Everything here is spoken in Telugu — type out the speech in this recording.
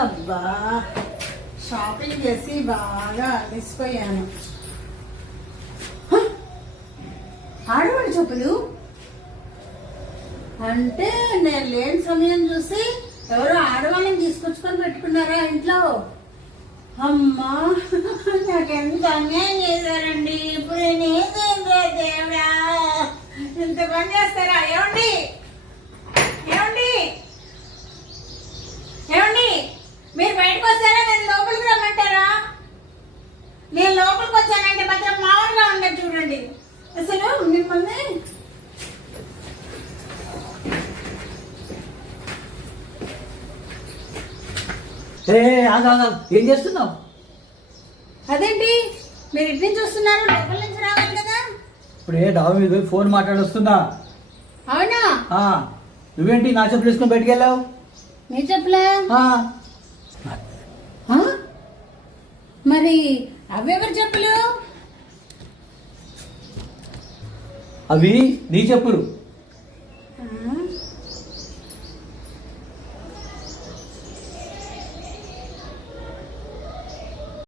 అబ్బా షాపింగ్ చేసి బాగా అలసిపోయాను. ఆడవాడి చెప్పులు అంటే నేను లేని సమయం చూసి ఎవరో ఆడవాళ్ళని తీసుకొచ్చుకొని పెట్టుకున్నారా ఇంట్లో? అమ్మా నాకెంత అన్యాయం చేశారండి. ఇప్పుడు నేనేం చేయాలి దేవుడా? ఇంత పని చేస్తారా? ఏమండి ఏమండి ఏమండి మీరు బయటకు వస్తారా? నేను లోపలికి రమ్మంటారా? నేను లోపలికి వచ్చానంటే మాత్రం మామూలుగా ఉండదు చూడండి. అసలు మిమ్మల్ని ఏం చేస్తున్నావు? అదేంటి మీరు ఇటు నుంచి వస్తున్నారు, లోపల నుంచి రావాలి కదా? ఇప్పుడు డాబా మీద పోయి ఫోన్ మాట్లాడొస్తున్నా. అవునా? నువ్వేంటి నా చెప్పులు వేసుకొని బయటికి వెళ్ళావు? నీ చెప్పులా? మరి అవెవరి చెప్పులు? అవి నీ చెప్పులు.